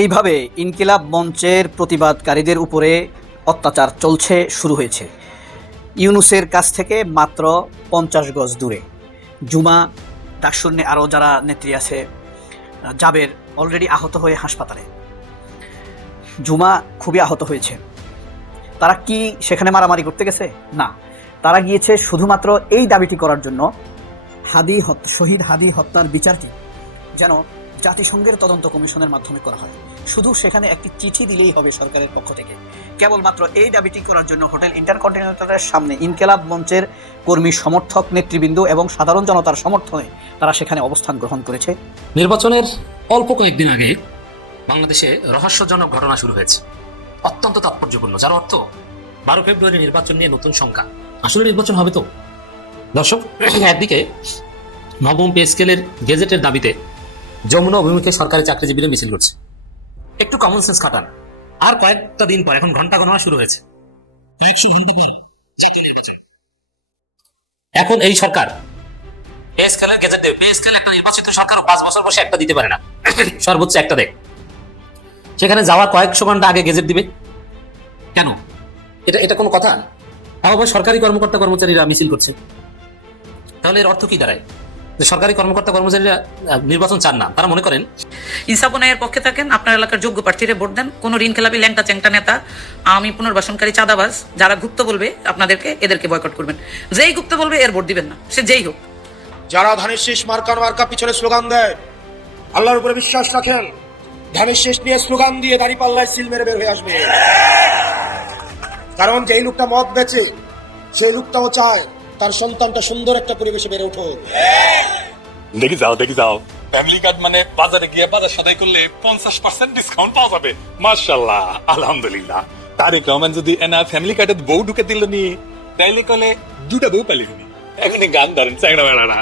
এইভাবে ইনকিলাব মঞ্চের প্রতিবাদকারীদের উপরে অত্যাচার চলছে শুরু হয়েছে ইউনূসের কাছ থেকে মাত্র 50 গজ দূরে। জুমা, ডাকসুন্নি আরও যারা নেত্রী আছে, জাবের অলরেডি আহত হয়ে হাসপাতালে। জুমা খুবই আহত হয়েছে। তারা কি সেখানে মারামারি করতে গেছে? না, তারা গিয়েছে শুধুমাত্র এই দাবিটি করার জন্য, শহীদ হাদি হত্যার বিচারটি যেন জাতিসংঘের তদন্ত কমিশনের মাধ্যমে করা হয়। শুধু সেখানে একটি চিঠি দিলেই হবে সরকারের পক্ষ থেকে। কেবলমাত্র এই দাবিটি করার জন্য হোটেল ইন্টারকন্টিনেন্টালের সামনে ইনকিলাব মঞ্চের কর্মী, সমর্থক, নেতৃবৃন্দ এবং সাধারণ জনতার সমর্থনে তারা সেখানে অবস্থান গ্রহণ করেছে। নির্বাচনের অল্প কয়েকদিন আগে বাংলাদেশে রহস্যজনক ঘটনা শুরু হয়েছে, অত্যন্ত তাৎপর্যপূর্ণ, যার অর্থ 12 ফেব্রুয়ারি নির্বাচন নিয়ে নতুন শঙ্কা। আসলে নির্বাচন হবে তো? দর্শক, একদিকে নবম পে স্কেলের গেজেটের দাবিতে যমুনা অভিমুখে সরকারি চাকরিজীবীরা মিছিল করছে। একটু কমন সেন্স খাটান। আর কয়েকটা দিন পর, এখন ঘন্টা গণনা শুরু হয়েছে, এখন এই সরকার পে স্কেলের গেজেট দেবে। পে স্কেল একটা নির্বাচিত সরকার 5 বছর বসে একটা দিতে পারে না, সর্বোচ্চ একটা দেয়। সেখানে যাওয়ার কয়েকশো ঘন্টা আগে গেজেট দিবে কেন? এটা কোনো কথা? আবার সরকারি কর্মকর্তা কর্মচারীরা মিছিল করছে। তাহলে এর অর্থ কি দাঁড়ায়? সরকারি কর্মকর্তা কর্মচারীরা নির্বাচন চান না, তারা মনে করেন ইনসাফনের পক্ষে থাকেন, আপনার এলাকার যোগ্য প্রার্থীরা ভোট দেন। কোন ঋণ খেলাপি, ল্যাংটা চ্যাংটা নেতা, আমি পুনর্বাসনকারী, চাঁদাবাজ যারা গুপ্ত বলবে আপনাদেরকে, এদেরকে বয়কট করবেন। যেই গুপ্ত বলবে এর ভোট দিবেন না, সে যেই হোক। যারা ধানের শীষ মার্কা পিছনে স্লোগান দেয়, আল্লাহর উপরে বিশ্বাস রাখেন, ধানের শীষ নিয়ে স্লোগান দিয়ে দাঁড়িপাল্লায় সিল মেরে বের হয়ে আসবে। কারণ যেই লোকটা মদ বেচে, সেই লোকটাও চায় তার সন্তানটা সুন্দর একটা পরিবেশে বেড়ে উঠুক। দেখি যাও ফ্যামিলি কার্ড মানে বাজারে গিয়ে বাজার সদাই করলে 50% ডিসকাউন্ট পাওয়া যাবে। মাশাআল্লাহ, আলহামদুলিল্লাহ। তারেক রহমান যদি এনা ফ্যামিলি কার্ডে বউ ঢুকে দিল নি, তাইলে কলে দুটা বউ পালি নি। এমনি গান ধরেন চ্যাংড়া বেড়ারা,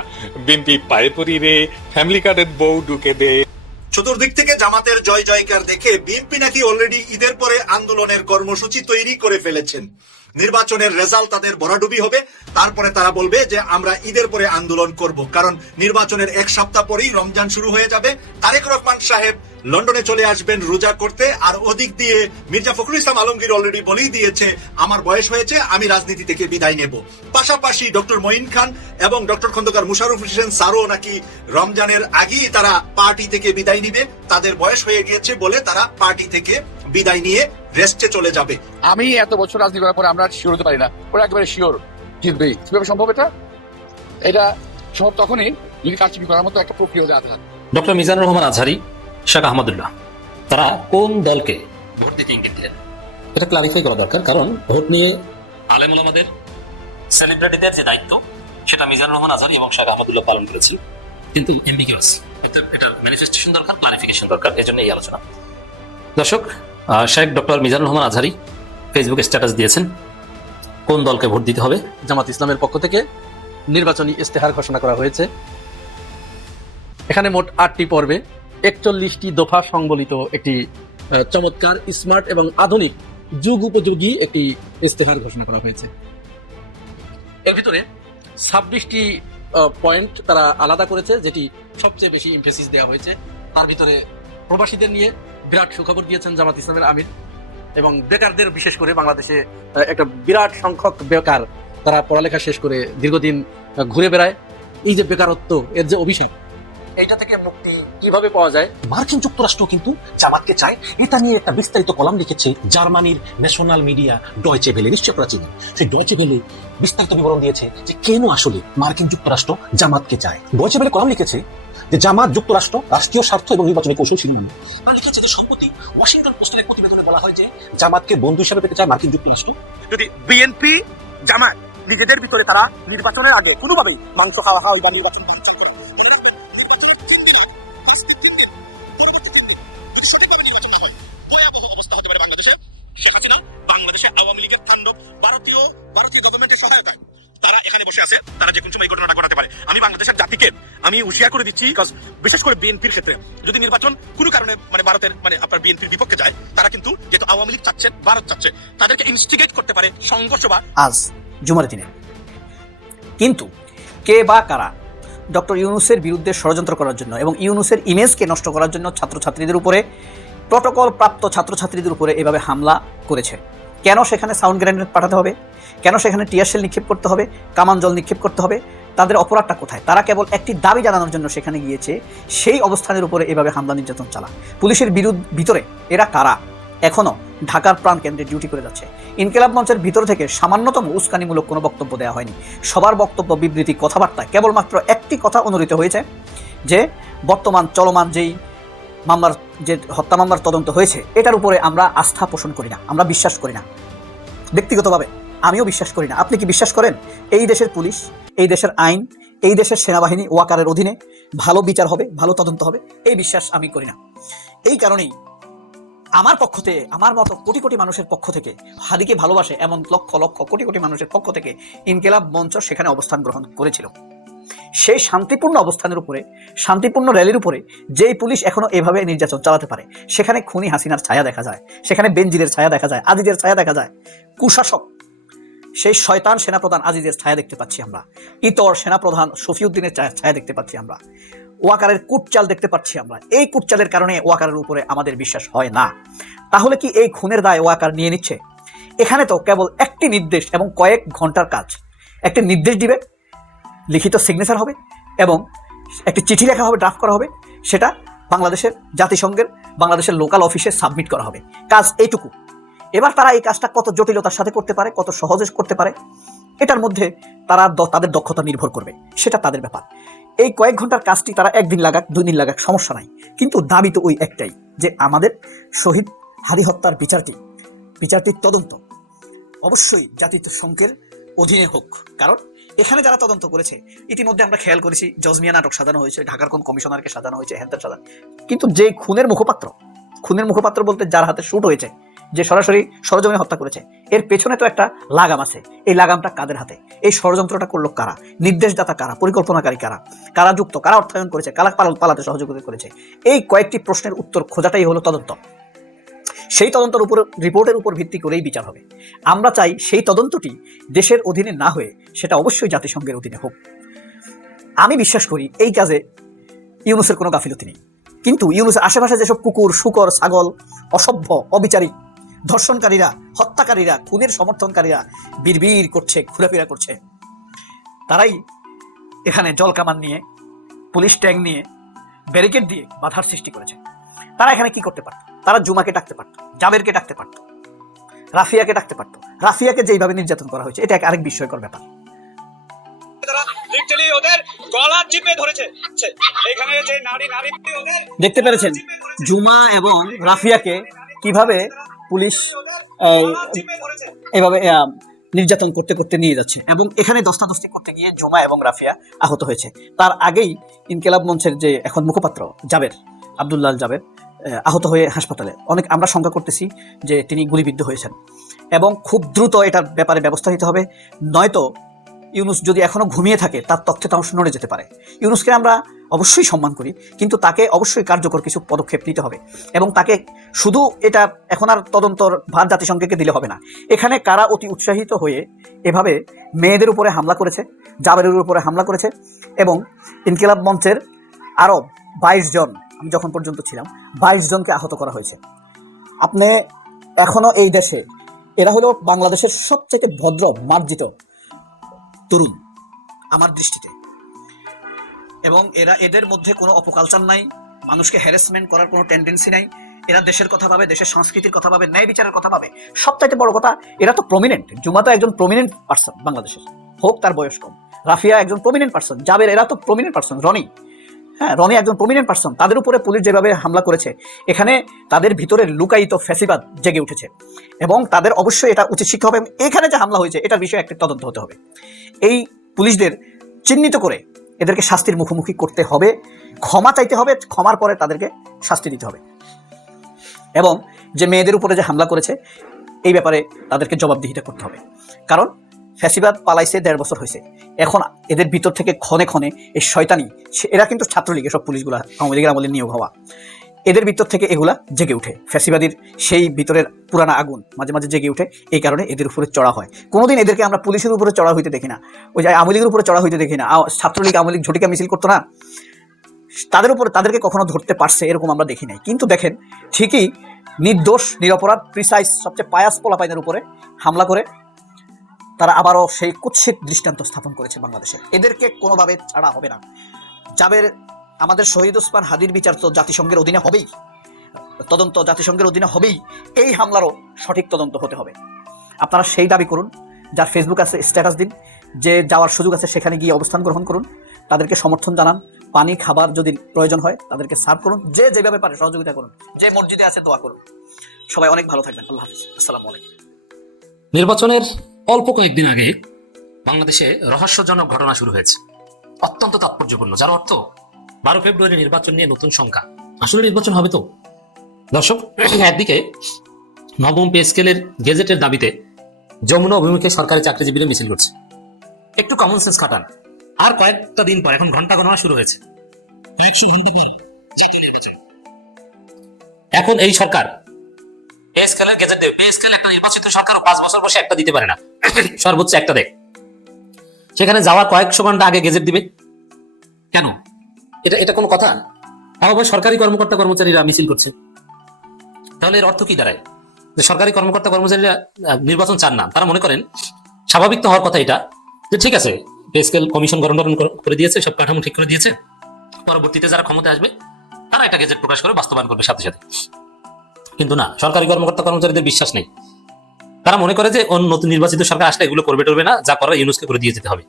বিএনপি পায়ে পড়ি রে, ফ্যামিলি কার্ডে বউ ঢুকে দে। চতুর্দিক থেকে জামাতের জয় জয়কার দেখে বিএনপি নাকি অলরেডি ঈদের পরে আন্দোলনের কর্মসূচি তৈরি করে ফেলেছেন। নির্বাচনের রেজাল্ট তাদের ভরাডুবি হবে, তারপরে তারা বলবে যে আমরা ঈদের পরে আন্দোলন করব, কারণ নির্বাচনের 1 সপ্তাহ পরেই রমজান শুরু হয়ে যাবে। তারেক রহমান সাহেব লন্ডনে চলে আসবেন রোজা করতে, আর ওদিক দিয়ে মির্জা ফখরুল ইসলাম আলমগীর অলরেডি বলেই দিয়েছে আমার বয়স হয়েছে, আমি রাজনীতি থেকে বিদায় নেব। পাশাপাশি ডক্টর মঈন খান এবং ডক্টর খন্দকার মুশাররফ হোসেন স্যারও নাকি রমজানের আগেই তারা পার্টি থেকে বিদায় নিবে, তাদের বয়স হয়ে গিয়েছে বলে তারা পার্টি থেকে বিদায় নিয়ে রেস্টে চলে যাবে। আমি এত বছর রাজনীতি করার পরে আমরা শিওর হতে পারি না, ওরা একেবারে শিওর জিতবেই। কিভাবে সম্ভব এটা সম্ভব তখনই যদি কারচুপি করার মতো একটা প্রক্রিয়া দেওয়া থাকে। ডক্টর মিজানুর রহমান আজহারী, শেখ আহমদুল্লাহ, তারা কোন দলকে ভোট দিতে ইঙ্গিত দিলেন? এটা ক্লারিফাই করা দরকার, কারণ ভোট নিয়ে আলেম ওলামাদের, সেলিব্রিটিদের যে দায়িত্ব, সেটা মিজানুর রহমান আজহারী এবং শেখ আহমদুল্লাহ পালন করেছি, কিন্তু এমবিকিউয়াস। এটা ম্যানিফেস্টেশন দরকার, ক্লারিফিকেশন দরকার, এজন্য এই আলোচনা। দর্শক, শেখ ডক্টর মিজানুর রহমান আজহারী ফেসবুকে স্ট্যাটাস দিয়েছেন কোন দলকে ভোট দিতে হবে। জামাত ইসলামের পক্ষ থেকে নির্বাচনী ইস্তেহার ঘোষণা করা হয়েছে। এখানে মোট 8টি পর্বে 41টি দফা সংবলিত একটি চমৎকার, স্মার্ট এবং আধুনিক যুগ উপযোগী একটি ইস্তেহার ঘোষণা করা হয়েছে। এর ভিতরে 26টি পয়েন্ট তারা আলাদা করেছে, যেটি সবচেয়ে বেশি এমফেসিস দেওয়া হয়েছে। তার ভিতরে প্রবাসীদের নিয়ে বিরাট সুখবর দিয়েছেন জামাত ইসলামের আমির, এবং বেকারদের, বিশেষ করে বাংলাদেশে একটা বিরাট সংখ্যক বেকার, তারা পড়ালেখা শেষ করে দীর্ঘদিন ঘুরে বেড়ায়। এই যে বেকারত্ব, এর যে অভিশাপ, এইটা থেকে মুক্তি কিভাবে পাওয়া যায়? মার্কিন যুক্তরাষ্ট্র কিন্তু জামাতকে চায়, এটা নিয়ে একটা বিস্তারিত কলাম লিখেছে জার্মানির ন্যাশনাল মিডিয়া ডয়চে ভেলে। নিশ্চয় প্রাচীন সেই ডয়চে ভেলে বিস্তারিত বিবরণ দিয়েছে যে কেন আসলে মার্কিন যুক্তরাষ্ট্র জামাতকে চায়। ডয়চে ভেলে কলাম লিখেছে যে জামাত যুক্তরাষ্ট্র রাষ্ট্রীয় স্বার্থ এবং নির্বাচনী কৌশল শিরোনামে তারা লিখেছে যে সম্প্রতি ওয়াশিংটন পোস্টের এক প্রতিবেদনে বলা হয় যে জামাতকে বন্ধু হিসেবে পেতে চায় মার্কিন যুক্তরাষ্ট্র। যদি বিএনপি জামাত নিজেদের ভিতরে তারা নির্বাচনের আগে কোনোভাবেই মাংস খাওয়া বা নির্বাচন সঠিকভাবে নির্বাচন হয়, ভয়াবহ অবস্থা হতে পারে বাংলাদেশে। শেখ হাসিনা বাংলাদেশে আওয়ামী লীগের তাণ্ডব, ভারতীয় গভর্নমেন্টের সহায়তায় তারা এখানে বসে আছে, তারা যে কোনো সময় এই ঘটনাটা ঘটাতে পারে। আমি বাংলাদেশের জাতিকে আমি হুঁশিয়ার করে দিচ্ছি, বিশেষ করে বিএনপির ক্ষেত্রে যদি নির্বাচন কোনো কারণে ভারতের আপনার বিএনপির বিপক্ষে যায়, তারা কিন্তু যেহেতু আওয়ামী লীগ চাচ্ছেন, ভারত চাচ্ছে, তাদেরকে ইনস্টিগেট করতে পারে সংঘর্ষ বা। আজ জুমার দিনে কিন্তু কে বা কারা ডক্টর ইউনূসের বিরুদ্ধে ষড়যন্ত্র করার জন্য এবং ইউনূসের ইমেজকে নষ্ট করার জন্য ছাত্রছাত্রীদের উপরে, প্রটোকল প্রাপ্ত ছাত্রছাত্রীদের উপরে এভাবে হামলা করেছে। কেন সেখানে সাউন্ড গ্রেনেড পাঠাতে হবে? কেন সেখানে টিয়ার শেল নিক্ষেপ করতে হবে, কামান জল নিক্ষেপ করতে হবে? তাদের অপরাধটা কোথায়? তারা কেবল একটি দাবি জানানোর জন্য সেখানে গিয়েছে, সেই অবস্থানের উপরে এভাবে হামলা নির্যাতন চালা। পুলিশের ভিতরে এরা কারা? এখনও ঢাকার প্রাণকেন্দ্রে ডিউটি করে যাচ্ছে। ইনকিলাব মঞ্চের ভিতর থেকে সামান্যতম উস্কানিমূলক কোনো বক্তব্য দেওয়া হয়নি। সবার বক্তব্য, বিবৃতি, কথাবার্তা কেবলমাত্র একটি কথা অনুরিত হয়েছে যে বর্তমান চলমান যেই মামলার, যে হত্যা মামলার তদন্ত হয়েছে, এটার উপরে আমরা আস্থা পোষণ করি না, আমরা বিশ্বাস করি না। ব্যক্তিগতভাবে আমিও বিশ্বাস করি না। আপনি কি বিশ্বাস করেন এই দেশের পুলিশ, এই দেশের আইন, এই দেশের সেনাবাহিনী ওয়াকারের অধীনে ভালো বিচার হবে, ভালো তদন্ত হবে? এই বিশ্বাস আমি করি না। এই কারণেই আমার পক্ষ থেকে, আমার মতো কোটি কোটি মানুষের পক্ষ থেকে, হাদিকে ভালোবাসে এমন লক্ষ লক্ষ কোটি কোটি মানুষের পক্ষ থেকে ইনকিলাব মঞ্চ সেখানে অবস্থান গ্রহণ করেছিল। সেই শান্তিপূর্ণ অবস্থানের উপরে, শান্তিপূর্ণ র্যালির উপরে যেই পুলিশ এখনো এভাবে নির্যাতন চালাতে পারে, সেখানে খুনি হাসিনার ছায়া দেখা যায়, সেখানে বেনজিরের ছায়া দেখা যায়, আজিজের ছায়া দেখা যায়, কুশাসক সেই শয়তান সেনাপ্রধান আজিজের ছায়া দেখতে পাচ্ছি আমরা, ইতর সেনাপ্রধান শফিউদ্দিনের ছায়া দেখতে পাচ্ছি আমরা, ওয়াকারের কুটচাল দেখতে পাচ্ছি আমরা। এই কুটচালের কারণে ওয়াকারের উপরে আমাদের বিশ্বাস হয় না। তাহলে কি এই খুনের দায় ওয়াকার নিয়ে নিচ্ছে? এখানে তো কেবল একটি নির্দেশ এবং কয়েক ঘন্টার কাজ। একটি নির্দেশ দিবে, লিখিত সিগনেচার হবে এবং একটি চিঠি লেখা হবে, ড্রাফট করা হবে, সেটা বাংলাদেশের জাতিসংঘের বাংলাদেশের লোকাল অফিসে সাবমিট করা হবে। কাজ এইটুকু। এবার তারা এই কাজটা কত জটিলতার সাথে করতে পারে, কত সহজে করতে পারে, এটার মধ্যে তারা তাদের দক্ষতা নির্ভর করবে, সেটা তাদের ব্যাপার। এই কয়েক ঘন্টার কাজটি তারা একদিন লাগাক, 2 দিন লাগাক, সমস্যা নাই। কিন্তু দাবি তো ওই একটাই, যে আমাদের শহীদ হাদি হত্যার বিচারটির তদন্ত অবশ্যই জাতিসংঘের অধীনে হোক। কারণ এখানে যারা তদন্ত করেছে, ইতিমধ্যে আমরা খেয়াল করেছি জজমিয়া নাটক সাজানো হয়েছে, ঢাকার কোন কমিশনারকে সাজানো হয়েছে, হ্যান্তার সাজানো। কিন্তু যে খুনের মুখপাত্র বলতে যার হাতে শুট হয়েছে, যে সরাসরি সরজমিনে হত্যা করেছে, এর পেছনে তো একটা লাগাম আছে। এই লাগামটা কাদের হাতে? এই ষড়যন্ত্রটা করলো কারা? নির্দেশদাতা কারা? পরিকল্পনাকারী কারা? কারা যুক্ত? কারা অর্থায়ন করেছে? কারা পালাতে সহযোগিতা করেছে? এই কয়েকটি প্রশ্নের উত্তর খোঁজাটাই হলো তদন্ত। সেই তদন্তের উপর, রিপোর্টের উপর ভিত্তি করেই বিচার হবে। আমরা চাই সেই তদন্তটি দেশের অধীনে না হয়ে সেটা অবশ্যই জাতিসংঘের অধীনে হোক। আমি বিশ্বাস করি এই কাজে ইউনূসের কোনো গাফিলতি নেই। কিন্তু ইউনূসের আশেপাশে যেসব কুকুর, শূকর, ছাগল, অসভ্য, অবিচারী, ধর্ষণকারীরা, হত্যাকারীরা, খুনের সমর্থনকারীরা বিড়বিড় করছে, ঘোরাফেরা করছে, তারাই এখানে জল কামান নিয়ে, পুলিশ ট্যাঙ্ক নিয়ে, ব্যারিকেড দিয়ে বাধার সৃষ্টি করেছে। তারা এখানে কি করতে পারত? তারা জুমাকে ডাকতে পারত, জাবেরকে ডাকতে পারত, রাফিয়াকে ডাকতে পারত। রাফিয়াকে যেইভাবে নির্যাতন করা হয়েছে, এটা আরেক বিস্ময়কর ব্যাপার। দেখতে পেরেছেন জুমা এবং রাফিয়াকে কিভাবে পুলিশ এভাবে নির্যাতন করতে করতে নিয়ে যাচ্ছে, এবং এখানে দস্তাদস্তি করতে গিয়ে জুমা এবং রাফিয়া আহত হয়েছে। তার আগেই ইনকিলাব মঞ্চের যে এখন মুখপাত্র জাবের, আব্দুল্লাহ জাবের, আহত হয়ে হাসপাতালে। আমরা শঙ্কা করতেছি যে তিনি গুলিবিদ্ধ হয়েছেন, এবং খুব দ্রুত এটার ব্যাপারে ব্যবস্থা নিতে হবে। নয়তো ইউনূস যদি এখনো ঘুমিয়ে থাকে, তার তথ্যে তাও নড়ে যেতে পারে। ইউনূসকে আমরা অবশ্যই সম্মান করি, কিন্তু তাকে অবশ্যই কার্যকর কিছু পদক্ষেপ নিতে হবে, এবং তাকে শুধু এটা এখন আর তদন্তর ভার জাতিসংঘকে দিলে হবে না। এখানে কারা অতি উৎসাহিত হয়ে এভাবে মেয়েদের উপরে হামলা করেছে, জাবেরের উপরে হামলা করেছে, এবং ইনকিলাব মঞ্চের আরও 22 জন, আমি যখন পর্যন্ত ছিলাম 22 জনকে আহত করা হয়েছে। আপনি এখনো এই দেশে, এরা হলো বাংলাদেশের সবচেয়ে ভদ্র, মার্জিত তরুণ আমার দৃষ্টিতে, এবং এদের মধ্যে কোনো অপকালচার নাই, মানুষকে হ্যারাসমেন্ট করার কোনো টেন্ডেন্সি নাই। এরা দেশের কথা ভাবে, দেশের সংস্কৃতির কথা ভাবে, ন্যায় বিচারের কথা ভাবে। সবচাইতে বড় কথা, এরা তো প্রমিনেন্ট। জুমা তো একজন প্রমিনেন্ট পার্সন বাংলাদেশের, হোক তার বয়স কম। রাফিয়া একজন প্রমিনেন্ট পার্সন, জাবের এরা তো প্রমিনেন্ট পার্সন, রনি একজন প্রমিনেন্ট পার্সন। তাদের উপরে পুলিশ যেভাবে হামলা করেছে, এখানে তাদের ভিতরে লুকায়িত ফ্যাসিবাদ জেগে উঠেছে, এবং তাদের অবশ্যই এটা উচিত শিক্ষা হবে। এখানে যে হামলা হয়েছে, এটার বিষয়ে একটা তদন্ত হতে হবে। এই পুলিশদের চিহ্নিত করে এদেরকে শাস্তির মুখোমুখি করতে হবে, ক্ষমা চাইতে হবে, ক্ষমার পরে তাদেরকে শাস্তি দিতে হবে। এবং যে মেয়েদের উপরে যে হামলা করেছে, এই ব্যাপারে তাদেরকে জবাবদিহিতা করতে হবে। কারণ ফ্যাসিবাদ পালাইছে 1.5 বছর হয়েছে, এখন এদের ভিতর থেকে ক্ষণে ক্ষণে এই শয়তানি, এরা কিন্তু ছাত্রলীগ, এসব পুলিশগুলা আওয়ামী লীগের আমলে নিয়োগ হওয়া, এদের ভিতর থেকে এগুলা জেগে উঠে, ফ্যাসিবাদীর সেই ভিতরের পুরানা আগুন মাঝে মাঝে জেগে উঠে, এই কারণে এদের উপরে চড়া হয়। কোনোদিন এদেরকে আমরা পুলিশের উপরে চড়া হইতে দেখি না, ওই যে আওয়ামী লীগের উপরে চড়া হইতে দেখি না। ছাত্রলীগ আওয়ামী লীগ ঝটিকা মিছিল করতো না, তাদেরকে কখনো ধরতে পারছে এরকম আমরা দেখি নাই। কিন্তু দেখেন ঠিকই নির্দোষ নিরপরাধ প্রিসাইজ সবচেয়ে পায়াস পোলাপাইনের উপরে হামলা করে তারা আবারও সেই কুৎসিত দৃষ্টান্ত স্থাপন করেছে বাংলাদেশে। এদেরকে কোনোভাবে ছাড়া হবে না। যাবের আমাদের শহীদ ওসমান হাদির বিচার তো জাতিসংঘের অধীনে হবেই, তদন্ত জাতিসংঘের অধীনে হবেই, এই হামলারও সঠিক তদন্ত হতে হবে। আপনারা সেই দাবি করুন, যার ফেসবুক আছে স্ট্যাটাস দিন, যে যাওয়ার সুযোগ আছে সেখানে গিয়ে অবস্থান গ্রহণ করুন, তাদেরকে সমর্থন জানান, পানি খাবার যদি প্রয়োজন হয় তাদেরকে সার্ভ করুন, যে যেভাবে পারে সহযোগিতা করুন, যে মসজিদে আছে দোয়া করুন। সবাই অনেক ভালো থাকবেন। আল্লাহ হাফিজ। আসসালামু আলাইকুম। নির্বাচনের অল্প কয়েকদিন আগে বাংলাদেশে রহস্যজনক ঘটনা শুরু হয়েছে, অত্যন্ত তাৎপর্যপূর্ণ, যার অর্থ 12 ফেব্রুয়ারি নির্বাচন নিয়ে নতুন শঙ্কা। আসলে নির্বাচন হবে তো? দর্শক, একদিকে নবম পে স্কেলের গেজেটের দাবিতে যমুনা অভিমুখে সরকারি চাকরিজীবীরা মিছিল করছে। একটু কমন সেন্স খাটান, আর কয়েকটা দিন পর, এখন ঘন্টা গণনা শুরু হয়েছে, এখন এই সরকার পে স্কেলের গেজেট দেবে। পে স্কেল একটা নির্বাচিত সরকার 5 বছর বসে একটা দিতে পারে না, সর্বোচ্চ একটা দেখ। সেখানে যাওয়ার কয়েকশো ঘন্টা আগে গেজেট দিবে কেন? এটা কোনো কথা? আবার সরকারি কর্মকর্তা কর্মচারীরা মিছিল করছে, তাহলে এর অর্থ কি দাঁড়ায়? যে সরকারি কর্মকর্তা কর্মচারীরা নির্বাচন চান না, তারা মনে করেন স্বাভাবিক তো হওয়ার কথা এটা, যে ঠিক আছে পে স্কেল কমিশন গঠন করে দিয়েছে, সব কাঠামো ঠিক করে দিয়েছে, পরবর্তীতে যারা ক্ষমতায় আসবে তারা একটা গেজেট প্রকাশ করে বাস্তবায়ন করবে সাথে সাথে। কিন্তু না, সরকারি কর্মকর্তা কর্মচারীদের বিশ্বাস নেই। তারা মনে করে যে নতুন নির্বাচিত সরকার আসলে এগুলো করবে টরবে না, যা করার ইউনুসকে করে দিয়ে যেতে হবে।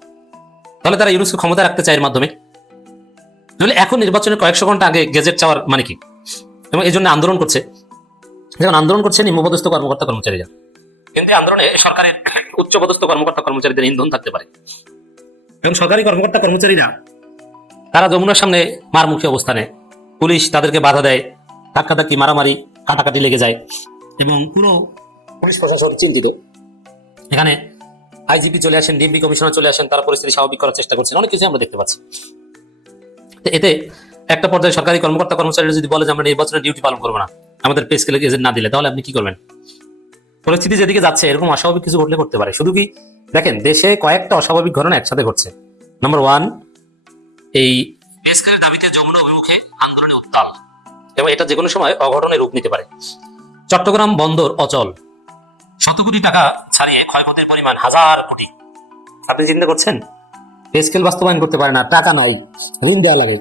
তাহলে তারা ইউনুসকে ক্ষমতা রাখতে চায় এর মাধ্যমে। তাহলে এখন নির্বাচনের কয়েকশো ঘন্টা আগে গেজেট চাওয়ার মানে কি? এবং এই জন্য আন্দোলন করছে। এখন আন্দোলন করছে নিম্নপদস্থ কর্মকর্তা কর্মচারীরা, কিন্তু আন্দোলনে সরকারের উচ্চপদস্থ কর্মকর্তা কর্মচারীদের ইন্ধন থাকতে পারে। এবং সরকারি কর্মকর্তা কর্মচারীরা তারা যমুনার সামনে মারমুখী অবস্থানে, পুলিশ তাদেরকে বাধা দেয়, ধাক্কাধাক্কি মারামারি কাটাকাটি লেগে যায়, এবং পুরো পুলিশ প্রশাসন চিন্তিত। এখানে আইজিপি চলে আসেন, ডিএমপি কমিশনার চলে আসেন, তারা পরিস্থিতি স্বাভাবিক করার চেষ্টা করছেন, অনেক কিছু আমরা দেখতে পাচ্ছি। এতে একটা পর্যায়ে সরকারি কর্মকর্তা কর্মচারীরা যদি বলে যে আমরা নির্বাচনের ডিউটি পালন করবো না, আমাদের পে স্কেলে গেজেট না দিলে, তাহলে আপনি কি করবেন? পরিস্থিতি যেদিকে যাচ্ছে, এরকম অস্বাভাবিক কিছু ঘটলে করতে পারে। শুধু কি দেখেন, দেশে কয়েকটা অস্বাভাবিক ঘটনা একসাথে ঘটছে। নাম্বার 1, এই পে স্কেলের দাবিতে যমুনা অভিমুখে আন্দোলনে উত্তাল, এবং এটা যে কোনো সময় অঘটনের রূপ নিতে পারে। চট্টগ্রাম বন্দর অচল, শত কোটি টাকা ছাড়িয়ে ক্ষয়ক্ষতির পরিমাণ 1000 কোটি। আপনি চিন্তা করছেন, পে স্কেল বাস্তবায়ন করতে পারে না, টাকা নাই, ঋণ দেওয়া লাগে,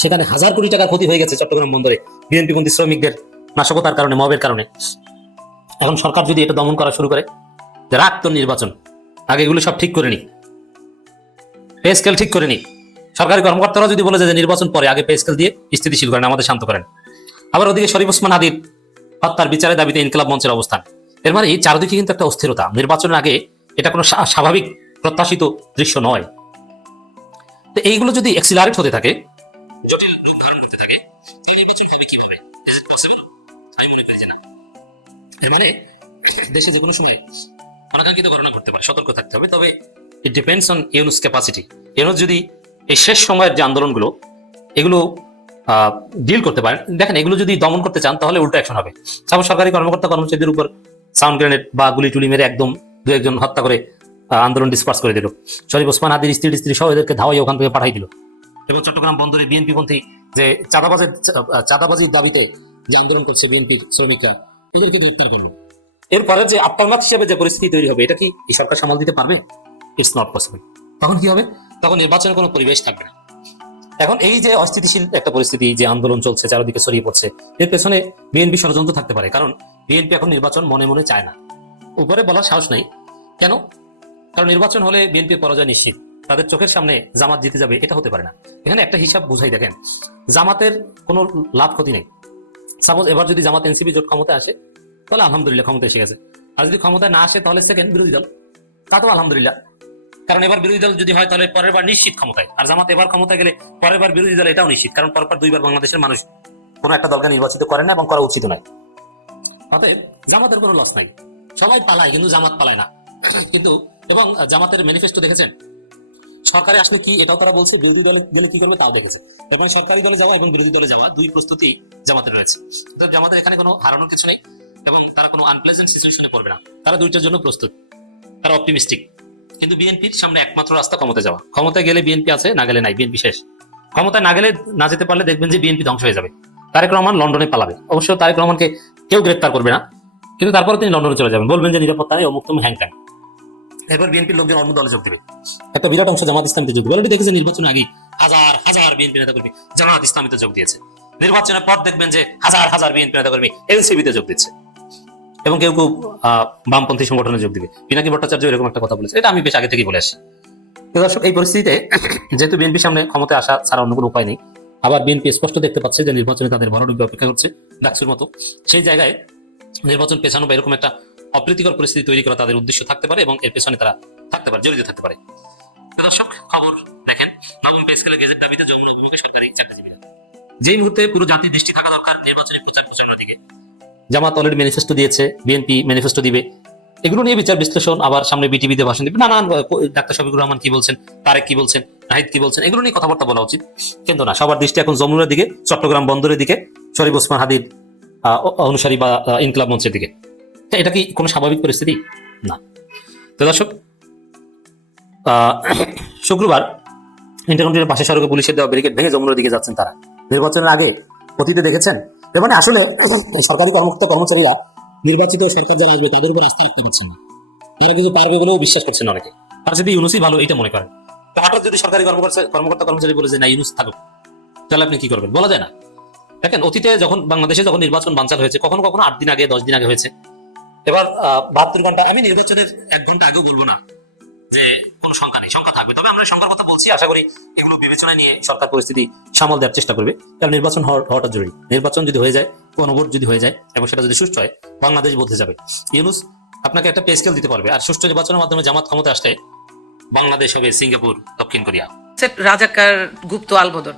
সেখানে 1000 কোটি টাকা ক্ষতি হয়ে গেছে চট্টগ্রাম বন্দরে বিএনপিপন্থী শ্রমিকদের নাশকতার কারণে, মবের কারণে। এখন সরকার যদি এটা দমন করা শুরু করে, রাখ তো নির্বাচন, আগে এগুলো সব ঠিক করে নি, পে স্কেল ঠিক করে নি। সরকারি কর্মকর্তারা যদি বলে যে নির্বাচন পরে, আগে পে স্কেল দিয়ে স্থিতিশীল করেন, আমাদের শান্ত করেন। আবার ওদিকে শরীফ ওসমান হাদির হত্যার বিচারের দাবিতে ইনকিলাব মঞ্চের অবস্থান। এর মানে চারদিকে কিন্তু একটা অস্থিরতা। নির্বাচনের আগে এটা কোনো স্বাভাবিক প্রত্যাশিত দৃশ্য নয়। তো এইগুলো যদি এক্সিলারেট হতে থাকে, জটিল রূপ ধারণ করতে থাকে, নির্বাচন হবে কিভাবে? Is it possible? আমি মনে করি যে না। এর মানে দেশে যে কোনো সময় অনাকাঙ্ক্ষিত ঘটনা ঘটতে পারে, সতর্ক থাকতে হবে। তবে it depends on Yunus capacity. Yunus যদি এই শেষ সময়ের যে আন্দোলনগুলো, এগুলো ডিল করতে পারেন, দেখেন এগুলো যদি দমন করতে চান, তাহলে উল্টো অ্যাকশন হবে। সাপোজ সরকারি কর্মকর্তা কর্মচারীদের উপর সাউন্ড গ্রেনেড বা গুলি টুলি মেরে একদম 2-1 হত্যা করে আন্দোলন ডিসপার্স করে দিল। শরীফ ওসমান হাদির স্ত্রী সহ এদেরকে ধাওয়াই ওখান থেকে পাঠাই দিল। এবং চট্টগ্রাম বন্দরে বিএনপি পন্থী যে চাঁদাবাজির দাবিতে যে আন্দোলন করছে বিএনপির শ্রমিকরা, এদেরকে গ্রেপ্তার করলো। এরপরে যে আফটারমাথ হিসেবে যে পরিস্থিতি তৈরি হবে, এটা কি এই সরকার সামাল দিতে পারবে? It's not possible. তখন কি হবে? তখন নির্বাচনের কোনো পরিবেশ থাকবে না। এখন এই যে অস্থিতিশীল একটা পরিস্থিতি, যে আন্দোলন চলছে, চারিদিকে ছড়িয়ে পড়ছে, এর পেছনে বিএনপি ষড়যন্ত্র থাকতে পারে। কারণ বিএনপি এখন নির্বাচন মনে মনে চায় না, উপরে বলার সাহস নেই। কেন? কারণ নির্বাচন হলে বিএনপির পরাজয় নিশ্চিত, তাদের চোখের সামনে জামাত জিতে যাবে, এটা হতে পারে না। এখানে একটা হিসাব বুঝাই দেখেন, জামাতের কোনো লাভ ক্ষতি নেই। সাপোজ এবার যদি জামাত এনসিপি জোট ক্ষমতায় আসে, তাহলে আলহামদুলিল্লাহ ক্ষমতা এসে গেছে। আর যদি ক্ষমতায় না আসে, তাহলে সেকেন্ড বিরোধী দল, তা তো আলহামদুলিল্লাহ। কারণ এবার বিরোধী দল যদি হয়, তাহলে পরের বার নিশ্চিত ক্ষমতায়। আর জামাত এবার ক্ষমতায় গেলে পরের বার বিরোধী দল, এটাও নিশ্চিত। কারণ পরপর 2 বার বাংলাদেশের মানুষ কোনো একটা দলকে নির্বাচিত করেন না এবং করা উচিত নয়। অতএব জামাতের কোনো লস নাই, সবাই পালায় কিন্তু জামাত পালায় না। কিন্তু এবং জামাতের ম্যানিফেস্টো দেখেছেন, সরকারে আসলে কি এটাও তারা বলছে, বিরোধী দলে গেলে কি করবে তাও দেখেছে। এবং সরকারি দলে যাওয়া এবং বিরোধী দলে যাওয়া দুই প্রস্তুতি জামাতের রয়েছে। জামাতের এখানে কোনো হারানোর কিছু নেই এবং তারা কোনো আনপ্লেজেন্ট সিচুয়েশনে পড়বে না। তারা দুইটার জন্য প্রস্তুত, তারা অপটিমিস্টিক। কিন্তু বিএনপির সামনে একমাত্র রাস্তা ক্ষমতায় যাওয়া। ক্ষমতায় গেলে বিএনপি আছে, না গেলে নাই, বিএনপি শেষ। ক্ষমতায় না গেলে, না যেতে পারলে দেখবেন যে বিএনপি ধ্বংস হয়ে যাবে। তারেক রহমান লন্ডনে পালাবে। অবশ্য তারেক রহমানকে কেউ গ্রেফতার করবে না, কিন্তু তারপরে তিনি লন্ডনে চলে যাবেন, বলবেন যে নিরাপত্তা নেই, অমুক তমুক হ্যাং ট্যাং। এরপর বিএনপির লোকজন অন্য দলে যোগ দেবে, একটা বিরাট অংশ জামাত ইসলামীতে যোগ দেবে। অলরেডি দেখেছেন নির্বাচনের আগে হাজার হাজার বিএনপি নেতাকর্মী জামাত ইসলামীতে যোগ দিয়েছে। নির্বাচনের পর দেখবেন যে হাজার হাজার বিএনপি নেতাকর্মী এনসিপিতে যোগ দিচ্ছে এবং কেউ কেউ বামপন্থী সংগঠনে যোগ দিবে। পিনাকি ভট্টাচার্য এরকম একটা কথা বলেছে, এটা আমি বেশ আগে থেকেই বলে আসি। দর্শক, এই পরিস্থিতিতে যেহেতু বিএনপির সামনে ক্ষমতায় আসা ছাড়া অন্য কোনো উপায় নেই, আবার বিএনপি স্পষ্ট দেখতে পাচ্ছে যে নির্বাচনে তাদের ভরাডুবি অপেক্ষা করছে ডাকসুর মতো, সেই জায়গায় নির্বাচন পেছানো বা এরকম একটা অপ্রীতিকর পরিস্থিতি তৈরি করা তাদের উদ্দেশ্য থাকতে পারে এবং এর পেছনে তারা থাকতে পারে, জড়িত থাকতে পারে। দর্শক, খবর দেখেন, নবম পে স্কেলে গেজেট দাবিতে যমুনা অভিমুখে সরকারি চাকরিজীবীরা। যেই মুহূর্তে পুরো জাতির দৃষ্টি থাকা দরকার নির্বাচনী প্রচার প্রচারণার দিকে, জামাত অলরেডি ম্যানিফেস্টো দিয়েছে, বিএনপি ম্যানিফেস্টো দিবে, এগুলো নিয়ে বিচার বিশ্লেষণ, আবার সামনে বিটিভিতে ভাষণ দিবে, নানান ডাক্তার শফিকুর রহমান কি বলছেন, তারেক কি বলছেন, নাহিদ কি বলছেন, এগুলো নিয়ে কথাবার্তা বলা উচিত। কিন্তু না, সবার দৃষ্টি এখন যমুনার দিকে, চট্টগ্রাম বন্দরের দিকে, শরীফ ওসমান হাদির অনুসারী বা ইনকলাব মঞ্চের দিকে। এটা কি কোনো স্বাভাবিক পরিস্থিতি? না। তো দর্শক, শুক্রবার ইন্টারকন্টিনেন্টাল পাশে সড়কে পুলিশের দেওয়া ব্যারিকেড ভেঙে যমুনার দিকে যাচ্ছেন তারা। নির্বাচনের আগে অতীতে দেখেছেন, মানে আসলে সরকারি কর্মকর্তা কর্মচারীরা নির্বাচিত সরকার যারা আসবে তাদের উপর আস্থা রাখতে পারছেন না, তারা কিন্তু পারবে বলেও বিশ্বাস করছেন অনেকে। তারা যদি ইউনুসই ভালো এটা মনে করেন, তো হঠাৎ যদি সরকারি কর্মকর্তা কর্মচারী বলে যে না ইউনুস থাকুক, তাহলে আপনি কি করবেন? বলা যায় না। দেখেন, অতীতে যখন বাংলাদেশে যখন নির্বাচন বানচাল হয়েছে, কখনো কখনো 8 দিন আগে 10 দিন আগে হয়েছে। এবার 72 ঘন্টা, আমি নির্বাচনের 1 ঘন্টা আগেও বলবো না যে কোনো সংখ্যা নেই, সংখ্যা থাকবে। তবে আমরা সংখ্যার কথা বলছি, আশা করি এগুলো বিবেচনায় নিয়ে সরকার পরিস্থিতি সামাল দেওয়ার চেষ্টা করবে। কারণ নির্বাচন হওয়াটা জরুরি। নির্বাচন যদি হয়ে যায়, কোনো ভোট যদি হয়ে যায় এবং সেটা যদি সুষ্ঠু হয়, বাংলাদেশ বদলে যাবে। ইউনুস আপনাকে একটা পে স্কেল দিতে পারবে, আর সুষ্ঠু নির্বাচনের মাধ্যমে জামাত ক্ষমতায় আসলে বাংলাদেশ হবে সিঙ্গাপুর, দক্ষিণ কোরিয়া। রাজাকার গুপ্ত আলবদর,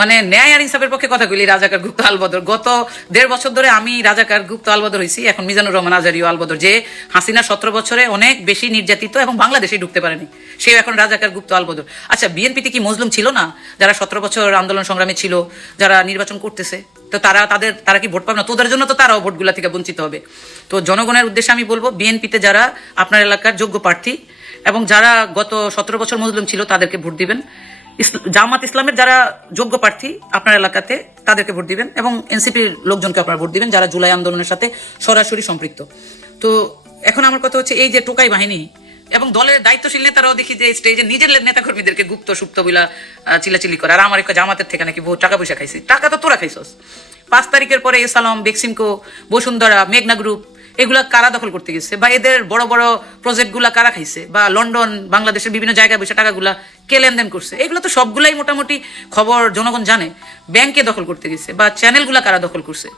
মানে ন্যায় আর ইনসাফের পক্ষে কথা বলি। রাজাকার গুপ্ত আলবদর, গত 1.5 বছর ধরে আমি রাজাকার গুপ্ত আলবদর হয়েছি, এখন মিজানুর রহমান আজারিও আলবদর, যে হাসিনা 17 বছরে অনেক বেশি নির্যাতিত এবং বাংলাদেশে ঢুকতে পারেনি, সে এখন রাজাকার গুপ্ত আলবদর। আচ্ছা, বিএনপিতে কি মজলুম ছিল না? যারা 17 বছর আন্দোলন সংগ্রামে ছিল, যারা নির্বাচন করতেছে, তো তারা কি ভোট পাবে না? তোদের জন্য তো তারাও ভোটগুলা থেকে বঞ্চিত হবে। তো জনগণের উদ্দেশ্যে আমি বলবো, বিএনপিতে যারা আপনার এলাকার যোগ্য প্রার্থী এবং যারা গত 17 বছর মজলুম ছিল তাদেরকে ভোট দিবেন। জামাত ইসলামের যারা যোগ্য প্রার্থী আপনার এলাকাতে তাদেরকে ভোট দিবেন এবং এনসিপির লোকজনকে আপনারা ভোট দিবেন যারা জুলাই আন্দোলনের সাথে সরাসরি সম্পৃক্ত। তো এখন আমার কথা হচ্ছে, এই যে টোকাই বাহিনী এবং দলের দায়িত্বশীল নেতারাও দেখি যে স্টেজে নিজের নেতাকর্মীদেরকে গুপ্ত সুপ্ত বইলা চিলাচিলি করে, আর আমার একটা জামাতের থেকে নাকি বহু টাকা পয়সা খাইছি। টাকা তো তোরা খাইছস। 5 তারিখের পরে এসালাম, বেক্সিমকো, বসুন্ধরা, মেঘনা গ্রুপ, এগুলা কারা দখল করতে গেছে, বা এদের বড় বড় প্রজেক্ট গুলা কারা খাইছে, বা লন্ডন, বাংলাদেশের বিভিন্ন জায়গায় বসে টাকাগুলা কে লেনদেন করছে, এগুলো তো সবগুলাই মোটামুটি খবর জনগণ জানে। ব্যাংকে দখল করতে গেছে বা চ্যানেলগুলা কারা দখল করছে।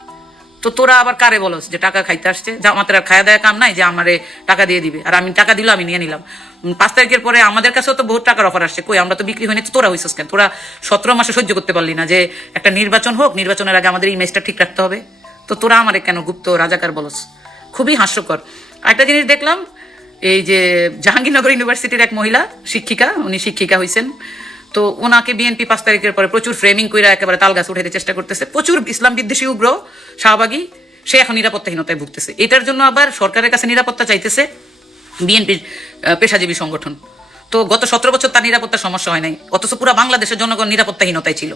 তো তোরা আবার কারে বলস যে টাকা খাইতে আসছে? জামাতের আর খায়া দেয়া কাম নাই যে আমারে টাকা দিয়ে দিবে, আর আমি টাকা দিলাম, আমি নিয়ে নিলাম। 5 তারিখের পরে আমাদের কাছেও তো বহুত টাকার অফার আসছে, কই আমরা তো বিক্রি হয়নি। তো তোরা হইছিস কেন? তোরা 17 মাসে সহ্য করতে পারলি না যে একটা নির্বাচন হোক, নির্বাচনের আগে আমাদের ইমেজটা ঠিক রাখতে হবে? তো তোরা আমারে কেন গুপ্ত রাজাকার বলস? খুবই হাস্যকর। একটা জিনিস দেখলাম, এই যে জাহাঙ্গীরনগর ইউনিভার্সিটির এক মহিলা শিক্ষিকা, উনি শিক্ষিকা হয়েছেন, তো ওনাকে বিএনপি 5 তারিখের পরে প্রচুর ফ্রেমিং কইরা একেবারে তালগাছ উঠাইতে চেষ্টা করতেছে, প্রচুর ইসলাম বিদ্বেষী উগ্র শাহবাগী, সে এখন নিরাপত্তাহীনতায় ভুগতেছে। এটার জন্য আবার সরকারের কাছে নিরাপত্তা চাইতেছে বিএনপির পেশাজীবী সংগঠন। তো গত 17 বছর তার নিরাপত্তার সমস্যা হয় নাই, অথচ পুরো বাংলাদেশের জনগণ নিরাপত্তাহীনতায় ছিল,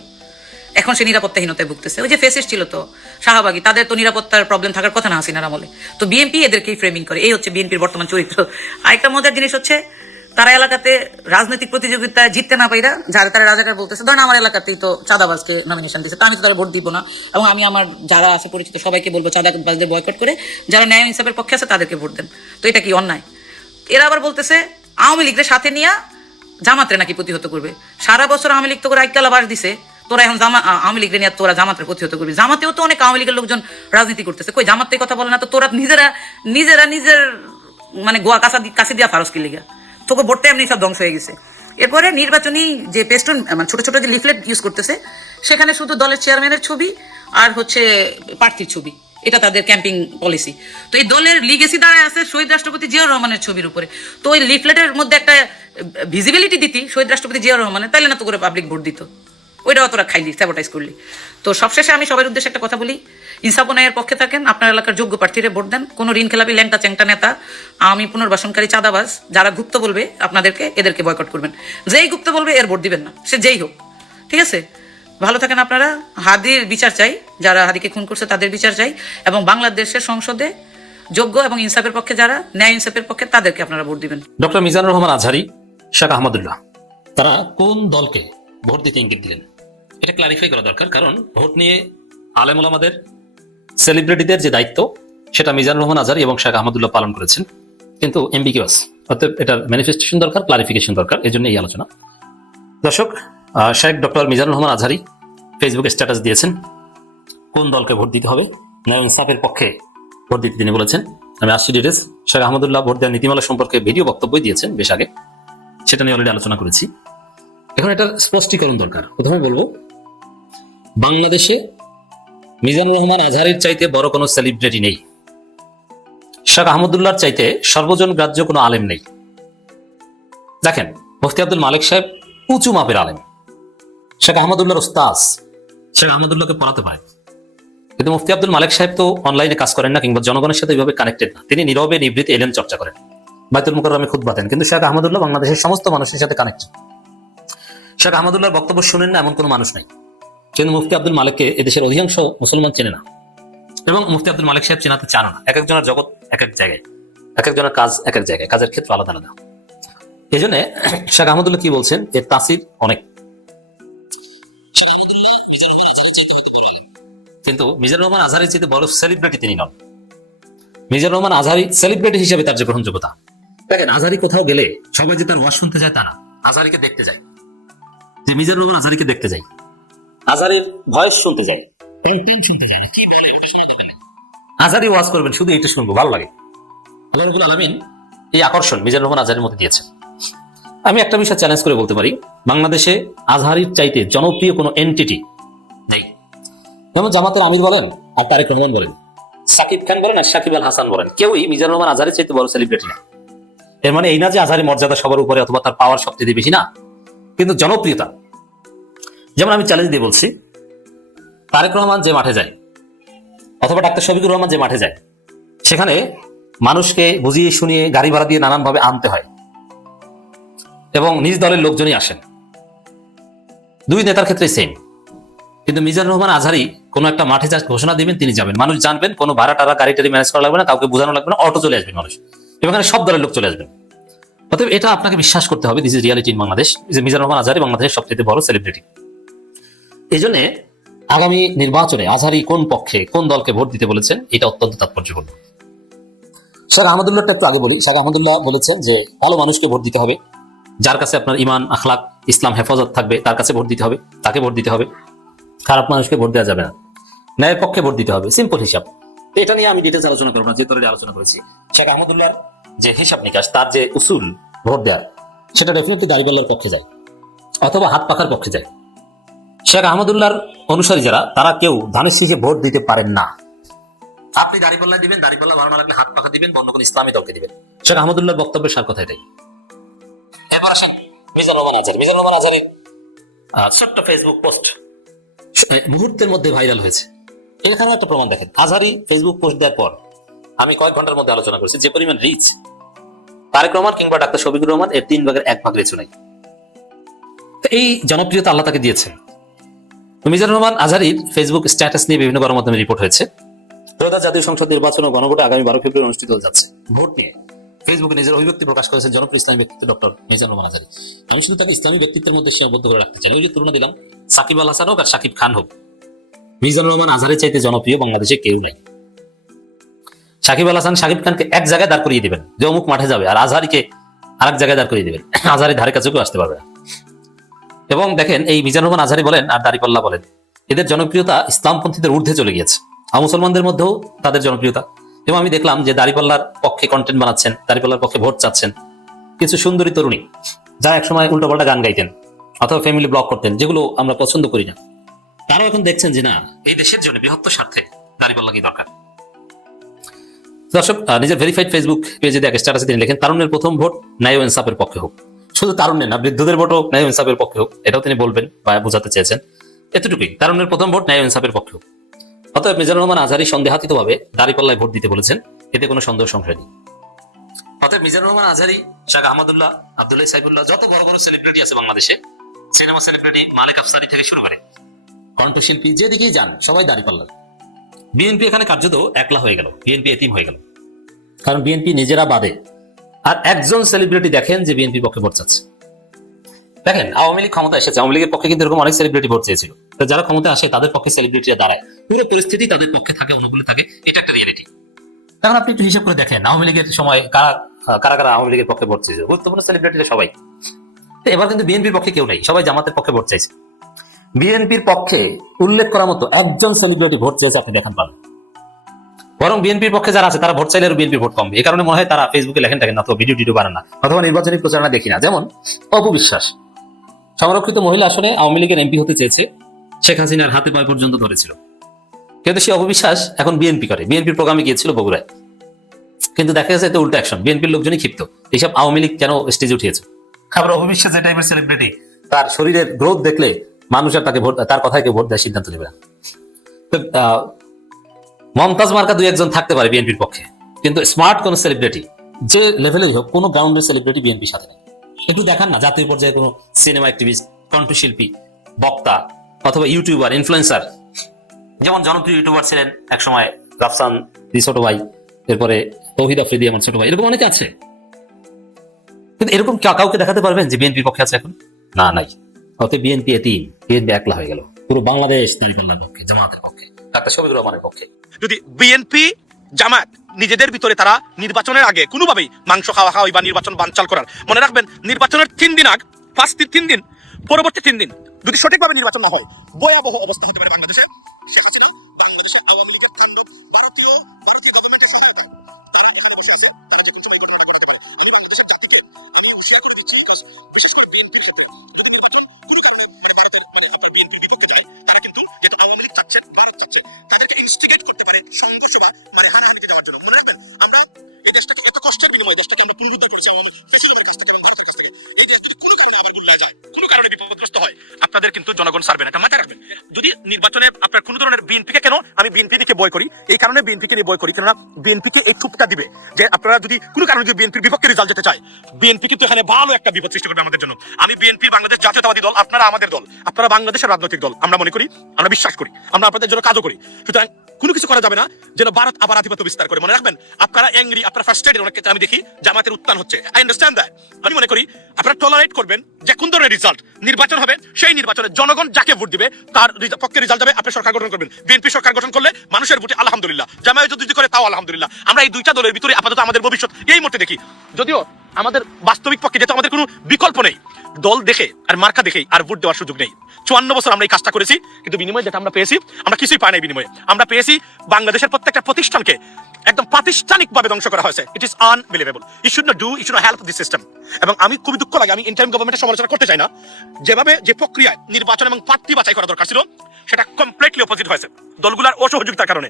এখন সে নিরাপত্তাহীনতায় ভুগতেছে। ওই যে ফেসিস্ট ছিল তো শাহবাগী, তাদের তো নিরাপত্তার প্রবলেম থাকার কথা না হাসিনার আমলে। তো বিএনপি এদেরকেই ফ্রেমিং করে, এই হচ্ছে বিএনপির বর্তমান চরিত্র। আরেকটা মজার জিনিস হচ্ছে, তারা এলাকাতে রাজনৈতিক প্রতিযোগিতায় জিততে না পাইরা যারা তারা রাজাকার বলতেছে। ধরেন আমার এলাকাতেই তো চাঁদাবাজকে নমিনেশন দিয়েছে, তা আমি তো তারা ভোট দিব না, এবং আমি আমার যারা আছে পরিচিত সবাইকে বলবো চাঁদাবাজদের বয়কট করে যারা ন্যায় ইনসাফের পক্ষে আছে তাদেরকে ভোট দেন। তো এটা কি অন্যায়? এরা আবার বলতেছে আওয়ামী লীগের সাথে নিয়ে জামাতরে নাকি প্রতিহত করবে। সারা বছর আওয়ামী লীগ তো করে আইকালা বাস দিছে, তোরা এখন আওয়ামী লীগের নিয়ে তোরা জামাতের প্রতিহত করবি। জামাতেও তো অনেক আওয়ামী লীগের লোকজন রাজনীতি করতেছে, কই জামাতের কথা বলে না তো? তোরা নিজের মানে গোয়া কাছে দিয়া ফারস্কি লিগা, তোকে ভোটটা এমনি সব ধ্বংস হয়ে গেছে। এরপরে নির্বাচনী যে পেস্টন, মানে ছোট ছোট যে লিফলেট ইউজ করতেছে, সেখানে শুধু দলের চেয়ারম্যানের ছবি আর হচ্ছে প্রার্থীর ছবি, এটা তাদের ক্যাম্পিং পলিসি। তো এই দলের লিগেসি দাঁড়ায় আছে শহীদ রাষ্ট্রপতি জিয়াউর রহমানের ছবির উপরে। তো ওই লিফলেটের মধ্যে একটা ভিজিবিলিটি দিতি শহীদ রাষ্ট্রপতি জিয়াউর রহমানের, তাইলে না তো করে পাবলিক ভোট দিত। ওইটাও তোরা খাইলি, স্যাবোটাইজ করলি। তো সবশেষে আমি সবার উদ্দেশ্যে একটা কথা বলি, ইনসাফ ও ন্যায়ের পক্ষে থাকেন, আপনার এলাকার যোগ্য প্রার্থীরে ভোট দেন। কোনো ঋণ খেলাপি ল্যাংটা চ্যাংটা নেতা, আমি পুনর্বাসনকারী চাঁদাবাজ যারা গুপ্ত বলবে আপনাদেরকে, এদেরকে বয়কট করবেন। যেই গুপ্ত বলবে এর ভোট দিবেন না, সে যেই হোক। ঠিক আছে, ভালো থাকেন আপনারা। হাদির বিচার চাই, যারা হাদিকে খুন করছে তাদের বিচার চাই, এবং বাংলাদেশের সংসদে যোগ্য এবং ইনসাফের পক্ষে যারা ন্যায় ইনসাফের পক্ষে তাদেরকে আপনারা ভোট দিবেন। ডক্টর মিজানুর রহমান আজহারি, শেখ আহমদুল্লাহ, তারা কোন দলকে ভোট দিতে ইঙ্গিত দিলেন এটা ক্লারিফাই করা দরকার। কারণ ভোট নিয়ে আলেম ওলামাদের, সেলিব্রিটিদের যে দায়িত্ব সেটা মিজানুর রহমান আজহারি এবং শেখ আহমদুল্লাহ পালন করেছেন, কিন্তু এমবিকিউয়াস, অর্থাৎ এটার ম্যানিফেস্টেশন দরকার, ক্লারিফিকেশন দরকার। এই জন্য এই আলোচনা। দর্শক, শেখ ডক্টর মিজানুর রহমান আজহারি ফেসবুকে স্ট্যাটাস দিয়েছেন কোন দলকে ভোট দিতে হবে, ন্যায় ইনসাফের পক্ষে ভোট দিতে তিনি বলেছেন। আমি আসছি ডিটেলস। শেখ আহমদুল্লাহ ভোট দেওয়ার নীতিমালা সম্পর্কে ভিডিও বক্তব্য দিয়েছেন বেশ আগে, সেটা নিয়ে অলরেডি আলোচনা করেছি। এখন এটার স্পষ্টীকরণ দরকার। প্রথমে বলবো, বাংলাদেশে মিজানুর রহমান আজহারির চাইতে বড় কোনো সেলিব্রিটি নেই, শেখ আহমদুল্লাহর চাইতে সর্বজন গ্রাহ্য কোনো আলেম নেই। দেখেন, মুফতি আব্দুল মালিক সাহেব উঁচু মাপের আলেম, শেখ আহমদুল্লাহর উস্তাজ, শেখ আহমদুল্লাহকে পড়াতে পারেন। কিন্তু মুফতি আব্দুল মালিক সাহেব তো অনলাইনে কাজ করেন না, কিংবা জনগণের সাথে এইভাবে কানেক্টেড না। তিনি নীরবে নিবৃত্তে এলেম চর্চা করেন, বাইতুল মুকাররমে খুতবা দেন। কিন্তু শেখ আহমদুল্লাহ বাংলাদেশের সমস্ত মানুষের সাথে কানেক্টেড। শেখ আহমদুল্লাহর বক্তব্য শুনেন না এমন কোনো মানুষ নাই। কিন্তু মুফতি আব্দুল মালিককে এদেশের অধিকাংশ মুসলমান চেনে না, এবং মুফতি আব্দুল মালিক সাহেব চেনাতে চান না। এক একজনের জগৎ এক এক জায়গায়, এক একজনের কাজ এক এক জায়গায়, কাজের ক্ষেত্র আলাদা আলাদা। এই জন্য শেখ আহমদুল্লাহ কি বলছেন, এর তাসির অনেক। কিন্তু মিজানুর রহমান আজহারির চেয়ে বড় সেলিব্রিটি তিনি নন। মিজানুর রহমান আজহারি সেলিব্রিটি হিসেবে তার যে গ্রহণযোগ্যতা, দেখেন, আজহারি কোথাও গেলে সবাই যে তার ওয়াজ শুনতে যায় তা না, আজহারিকে দেখতে যায়। যে মিজানুর রহমান আজহারিকে দেখতে যায়, আজহারির ভয়েস শুনতে যায়, শুনতে যায় কি বলে আজহারি ওয়াজ করবেন, শুধু এটা শুনবো, ভালো লাগে। আল্লাহ রাব্বুল আলামিন এই আকর্ষণ মিজানুর রহমান আজহারির মধ্যে দিয়েছেন। আমি একটা বিষয় চ্যালেঞ্জ করে বলতে পারি, বাংলাদেশে আজহারির চাইতে জনপ্রিয় কোনো এন্টিটি নেই। যেমন জামাতের আমির বলেন, আর তারেক রহমান বলেন, সাকিব খান বলেন, আর সাকিব আল হাসান বলেন, কেউই মিজানুর রহমান আজহারির চাইতে বড় সেলিব্রিটি না। এর মানে এই না যে আজহারি মর্যাদা সবার উপরে অথবা তার পাওয়ার সবচেয়ে বেশি, না, কিন্তু জনপ্রিয়তা। যেমন আমি চ্যালেঞ্জ দিয়ে বলছি, তারেক রহমান যে মাঠে যায় অথবা ডাক্তার শফিকুর রহমান যে মাঠে যায়, সেখানে মানুষকে বুঝিয়ে শুনিয়ে গাড়ি ভাড়া দিয়ে নানানভাবে আনতে হয়, এবং নিজ দলের লোকজনই আসেন। দুই নেতার ক্ষেত্রে সেম। কিন্তু মিজানুর রহমান আজহারি কোনো একটা মাঠে যা ঘোষণা দিবেন তিনি যাবেন, মানুষ জানবেন, কোনো ভাড়া টাড়া গাড়ি টাড়ি ম্যানেজ করা লাগবে না, কাউকে বোঝানো লাগবে না, অটো চলে আসবেন মানুষ, এবং এখানে সব দলের লোক চলে আসবেন। অতএব এটা আপনাকে বিশ্বাস করতে হবে, this is reality in Bangladesh, যে মিজানুর রহমান আজহারি বাংলাদেশের সবচেয়ে বড় সেলিব্রিটি। এই জন্য আগামী নির্বাচনে আজহারি কোন পক্ষে, কোন দলকে ভোট দিতে বলেছেন, এটা অত্যন্ত তাৎপর্যপূর্ণ। শেখ আহমদুল্লাহটা একটু আগে বলি। শেখ আহমদুল্লাহ বলেছেন যে ভালো মানুষকে ভোট দিতে হবে, যার কাছে আপনার ইমান, আখলাক, ইসলাম হেফাজত থাকবে তার কাছে ভোট দিতে হবে, তাকে ভোট দিতে হবে। খারাপ মানুষকে ভোট দেওয়া যাবে না, ন্যায়ের পক্ষে ভোট দিতে হবে, সিম্পল হিসাব। এটা নিয়ে আমি ডিটেলস আলোচনা করবো না, যে তরে আলোচনা করেছি। শেখ আহমদুল্লাহর যে হিসাব নিকাশ, তার যে উসুল ভোট দেওয়ার, সেটা ডেফিনেটলি দাড়িপাল্লার পক্ষে যায় অথবা হাত পাখার পক্ষে যায়। শেখ আহমদুল্লাহর অনুসারী যারা, তারা কেউ ধানের শীষে ভোট দিতে পারেন না। আপনি দাড়িপাল্লা দিবেন, দাড়িপাল্লা ভালো না লাগলে হাত পাখা দিবেন, অন্য কোন ইসলামী দলকে দিবেন। শেখ আহমদুল্লাহর বক্তব্যের সার কথা এটাই। এবার আসেন মিজানুর রহমান আজহারি। মিজানুর রহমান আজহারির ছোট্ট ফেসবুক পোস্ট মুহূর্তের মধ্যে ভাইরাল হয়েছে। এখানে একটা প্রমাণ দেখেন, আজহারি ফেসবুক পোস্ট দেওয়ার পর আমি কয়েক ঘন্টার মধ্যে আলোচনা করেছি, যে পরিমাণ রিচ তারেক রহমান কিংবা ডাক্তার শফিকুর রহমান এর 3 ভাগের 1 ভাগ রিচ নাই। এই জনপ্রিয়তা আল্লাহ তাকে দিয়েছেন। মিজানুর রহমান আজহারির ফেসবুক স্ট্যাটাস নিয়ে বিভিন্ন গণমাধ্যমে রিপোর্ট হয়েছে। ত্রয়োদশ জাতীয় সংসদ নির্বাচন ও গণভোটে আগামী 12 ফেব্রুয়ারি অনুষ্ঠিত হতে যাচ্ছে। ভোট নিয়ে ফেসবুকে নিজের অভিব্যক্তি প্রকাশ করেছেন জনপ্রিয় ইসলামী ব্যক্তিত্ব ডক্টর মিজানুর রহমান আজহারি। আমি শুধু তাকে ইসলামী ব্যক্তিত্বের মধ্যে সীমাবদ্ধ করে রাখতে চাই। ওই যে তুলনা দিলাম, সাকিব আল হাসান হোক আর সাকিব খান হোক, মিজানুর রহমান আজহারির চাইতে জনপ্রিয় বাংলাদেশে কেউ নেই। সাকিব আল হাসান সাকিব খানকে এক জায়গায় দাঁড় করিয়ে দিবেন যে অমুক মাঠে যাবে, আর আজহারিকে আরেক জায়গায় দাঁড় করিয়ে দিবেন, আজহারি ধারে কাছে কেউ আসতে পারবে না। এবং দেখেন, এই মিজানুর রহমান আজহারি বলেন আর দাড়িপাল্লা বলেন, এদের জনপ্রিয়তা ইসলামপন্থীদের ঊর্ধ্বে চলে গিয়েছে। মুসলমানদের মধ্যেও তাদের জনপ্রিয়তা। এবং আমি দেখলাম যে দাড়িপাল্লার পক্ষে কন্টেন্ট বানাচ্ছেন, দাড়িপাল্লার পক্ষে ভোট চাচ্ছেন কিছু সুন্দরী তরুণী, যারা একসময় উল্টোপাল্টা গান গাইতেন অথবা ফ্যামিলি ব্লগ করতেন, যেগুলো আমরা পছন্দ করি না। তারাও এখন দেখছেন যে না, এই দেশের জন্য বৃহত্তর স্বার্থে দাড়িপাল্লা কি দরকার। দর্শক নিজের ভেরিফাইড ফেসবুক পেজে দেখে স্ট্যাটাসে তিনি লেখেন, তারুণ্যের প্রথম ভোট ন্যায় ও ইনসাফের পক্ষে হোক। শুধু তারুণ্যের না, বৃদ্ধদের ভোটও ন্যায় ও ইনসাফের পক্ষে হোক, এটাও তিনি বলবেন বা বোঝাতে চেয়েছেন। এতটুকুই, তারুণ্যের প্রথম ভোট ন্যায় ও ইনসাফের পক্ষে হোক। অতএব মিজানুর রহমান আজহারী সন্দেহাতীতভাবে দাঁড়িপাল্লায় ভোট দিতে বলেছেন, এতে কোনো সন্দেহ সংশয় নেই। অতএব মিজানুর রহমান আজহারী, শাহ আহমদুল্লাহ, আব্দুল্লাহ সাইফুল্লাহ, যত বড় বড় সেলিব্রিটি আছে বাংলাদেশে, সিনেমা সেলিব্রিটি মালিক আফসারি থেকে শুরু করে কণ্ঠশিল্পী, যেদিকেই যান সবাই দাঁড়িপাল্লা। বিএনপি এখানে কার্যত একলা হয়ে গেল, বিএনপি এতিম হয়ে গেল, কারণ বিএনপি নিজেরা বাদে আর একজন সেলিব্রিটি দেখেন যে বিএনপি পক্ষে ভোট চাচ্ছে। দেখেন আওয়ামী লীগ ক্ষমতা এসেছে, আওয়ামী লীগের পক্ষে কিন্তু এরকম অনেক সেলিব্রিটি ভোট চেয়েছিল, তো যারা ক্ষমতা আসে তাদের পক্ষে সেলিব্রিটিরা দাঁড়ায়, পুরো পরিস্থিতি তাদের পক্ষে থাকে, অনুকূলে থাকে, এটা একটা রিয়েলিটি। এখন আপনি একটু হিসাব করে দেখেন আওয়ামী লীগের সময় কারা কারা আওয়ামী লীগের পক্ষে ভোট চেয়েছিল, গুরুত্বপূর্ণ সেলিব্রিটিরা সবাই। এবার কিন্তু বিএনপির পক্ষে কেউ নেই, সবাই জামাতের পক্ষে ভোট চাইছে। বিএনপির পক্ষে উল্লেখ করার মতো একজন সেলিব্রিটি ভোট চেয়েছে আপনি দেখান পাবেন। বরং বিএনপির পক্ষে যারা আছে তারা ভোট চাইলে বিএনপির ভোট কমবে, এই কারণে মনে হয় তারা ফেসবুকে লেখেন থাকেন, অথবা ভিডিও বানান না, অথবা নির্বাচনী প্রচারণা দেখি না। যেমন অপু বিশ্বাস সংরক্ষিত মহিলা আসনে আওয়ামী লীগের এমপি হতে চেয়েছে, শেখ হাসিনার হাতে পায়ে পর্যন্ত ধরেছিল, কিন্তু সে অপু বিশ্বাস এখন বিএনপি করে, বিএনপির প্রোগ্রামে গিয়েছিল বগুড়ায়, কিন্তু দেখা গেছে এতে উল্টো অ্যাকশন, বিএনপির লোকজনই ক্ষিপ্ত, এইসব আওয়ামী লীগ কেন স্টেজে উঠিয়েছে। আবার অপু বিশ্বাস যে টাইপের সেলিব্রিটি, তার শরীরের গ্রোথ দেখলে মানুষ আর তাকে ভোট, তার কথায় কেউ ভোট দেওয়ার সিদ্ধান্ত নেবে না। মমতাজ মার্কা দুই একজন থাকতে পারে বিএনপির পক্ষে, কিন্তু স্মার্ট কোন সেলিব্রিটি যে লেভেলেই হোক, কোন গ্রাউন্ডের সেলিব্রিটি বিএনপির সাথে নেই। একটু দেখান না জাতীয় পর্যায়ে কোনো সিনেমা অ্যাক্টিভিস্ট, কণ্ঠশিল্পী, বক্তা অথবা ইউটিউবার, ইনফ্লুয়েন্সার, যেমন জনপ্রিয় ইউটিউবার ছিলেন একসময় রাফসান দি ছোট ভাই, এরপরে তৌহিদ আফ্রিদি আমার ছোট ভাই, এরকম অনেকে আছে, কিন্তু এরকম কাউকে দেখাতে পারবেন যে বিএনপির পক্ষে আছে এখন? না, নাই। অতএব বিএনপি এতিম, বিএনপি একলা হয়ে গেল, পুরো বাংলাদেশ দাঁড়িপাল্লার পক্ষে, জামাতের পক্ষে, ডাক্তার শফিকুর রহমানের পক্ষে। যদি বিএনপি জামাত নিজেদের ভিতরে তারা নির্বাচনের আগে কোনোভাবেই মাংস খাওয়া বা নির্বাচন বানচাল করার, মনে রাখবেন নির্বাচনের 3 দিন আগ, ফার্স্ট 3 দিন, পরবর্তী 3 দিন যদি সঠিকভাবে নির্বাচন না হয়, ভয়াবহ অবস্থা হতে পারে বাংলাদেশে। শেখ হাসিনা, বাংলাদেশে আওয়ামী লীগের তাণ্ডব, ভারতীয় গভর্নমেন্টের সহায়তা, তারা এখানে বসে আছে, তারা যে কোনো সময় ঘটনা ঘটাতে পারে। আমি বাংলাদেশের জাতিকে আমি হুঁশিয়ার করে দিচ্ছি, বিশেষ করে বিএনপির ক্ষেত্রে, যদি নির্বাচন কোনো কারণে ভারতের আপনার বিএনপির বিপক্ষে যায়, তারা কিন্তু যেটা আওয়ামী লীগ চাচ্ছে, ভারত চাচ্ছে, তাদেরকে ইনস্টিগেট করতে পারে সংঘর্ষ বা হানাহানিকে দেওয়ার জন্য। মনে রাখবেন আমরা এই দেশটাকে এত কষ্টের বিনিময়ে দেশটাকে আমরা পুনরুদ্ধার করেছি আওয়ামী ফেসিলিটির কাছ থেকে এবং ভারতের কাছ থেকে। এই দেশ যদি কোনো কারণে আবার গুল্লায় যায়, কোনো কারণে বিপদগ্রস্ত হয়, আপনাদের কিন্তু জনগণ ছাড়বে না, এটা মাথায় রাখবেন। যদি নির্বাচনে আপনার কোনো ধরনের বিএনপিকে, কেন আমি বিএনপি দিকে বয় করি, এই কারণে বিএনপিকে নিয়ে বয় করি, কেননা বিএনপিকে এই টুপটা দিবে যে আপনারা যদি কোনো কারণে যদি বিএনপির বিপক্ষে রেজাল্ট যেতে চায়, বিএনপি কিন্তু এখানে ভালো একটা বিপদ সৃষ্টি করবে আমাদের জন্য। আমি বিএনপি বাংলাদেশ জাতীয়তাবাদী দল, আপনারা আমাদের দল, আপনারা বাংলাদেশের রাজনৈতিক দল, আমরা মনে করি, আমরা বিশ্বাস করি, আমরা আপনাদের জন্য কাজও করি। সুতরাং কোনো কিছু করা যাবে না যেন ভারত আবার আধিপত্য বিস্তার করে। মনে রাখবেন আপনারা অ্যাংরি, আপনারা ফ্রাস্ট্রেটেড, অনেক ক্ষেত্রে আমি দেখি জামাতের উত্থান হচ্ছে, আই আন্ডারস্ট্যান্ড দ্যাট। আমি মনে করি আপনারা টলারেট করবেন যে কোন ধরনের রেজাল্ট নির্বাচন হবে, সেই নির্বাচনে জনগণ যাকে ভোট দিবে তার পক্ষে রেজাল্ট যাবে, আপনি সরকার গঠন করবেন। বিএনপি সরকার গঠন করলে মানুষের ভোটে আলহামদুলিল্লাহ, জামায়াত যদি করে তাও আলহামদুলিল্লাহ। আমরা এই দুইটা দলের ভিতরে আপাতত আমাদের ভবিষ্যৎ এই মুহূর্তে দেখি, যদিও আমাদের বাস্তবিক পক্ষে যেহেতু আমাদের কোনো বিকল্প নেই, দল দেখে আর মার্কা দেখেই আর ভোট দেওয়ার সুযোগ নেই। 54 বছর আমরা এই কাজটা করেছি, কিন্তু বিনিময়ে যেটা আমরা পেয়েছি, আমরা কিছুই পাই নাই বিনিময়ে। আমরা পেয়েছি বাংলাদেশের প্রত্যেকটা প্রতিষ্ঠানকে একদম প্রাতিষ্ঠানিকভাবে ধ্বংস করা হয়েছে। It is unbelievable. It should not do, it should not help this system. এবং আমি খুবই দুঃখ লাগে, আমি ইন্টারিম গভর্নমেন্টের সমালোচনা করতে চাই না, যেভাবে যে প্রক্রিয়ায় নির্বাচন এবং প্রার্থী বাছাই করা দরকার ছিল, সেটা কমপ্লিটলি অপোজিট হয়েছে দলগুলোর অসহযোগিতার কারণে।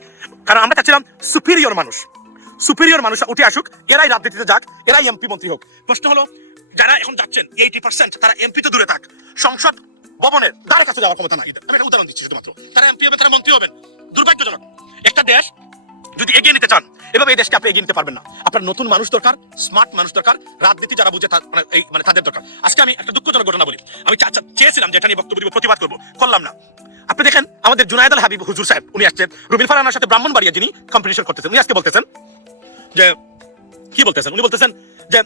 কারণ আমরা চাচ্ছিলাম সুপিরিয়র মানুষ উঠে আসুক, এরাই রাজনীতিতে যাক, এরাই এমপি মন্ত্রী হোক। প্রশ্ন হলো যারা এখন যাচ্ছেন 80%, তারা এমপি তো দূরে থাক, সংসদ ভবনের দ্বারের কাছে যাওয়ার ক্ষমতা নাই। আমি একটা উদাহরণ দিচ্ছি শুধুমাত্র, তারা এমপি হবে, তারা মন্ত্রী হবেন। দুর্ভাগ্যজনক। একটা দেশ যদি এগিয়ে নিতে চান, এভাবে এই দেশকে আপনি এগিয়ে নিতে পারবেন না। আপনার নতুন মানুষ দরকার, স্মার্ট মানুষ দরকার, রাজনীতি যারা বুঝে তাদের দরকার। আজকে আমি একটা দুঃখজনক ঘটনা বলি। আমি চেয়েছিলাম যে এটা নিয়ে বক্তব্য দিব, প্রতিবাদ করবো, করলাম না। আপনি দেখেন আমাদের জুনায়েদ আল হাবিব হুজুর সাহেব, উনি আসছেন রুবিল ফারহানার সাথে ব্রাহ্মণবাড়িয়া যিনি কম্পিটিশন করতেছেন, উনি আজকে বলতেছেন যে কি বলতেছেন, উনি বলতেছেন যে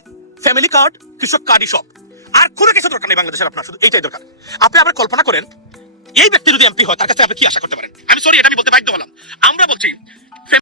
ফ্যামিলি কার্ড, কৃষক কার্ডই সব, আর কোনো কিছু দরকার নেই বাংলাদেশের, আপনার শুধু এইটাই দরকার। আপনি আবার কল্পনা করেন এই ব্যক্তি যদি এমপি হয়, তার কাছে আপনি কি আশা করতে পারেন? আমি সরি, এটা আমি বলতে বাধ্য হলাম। আমরা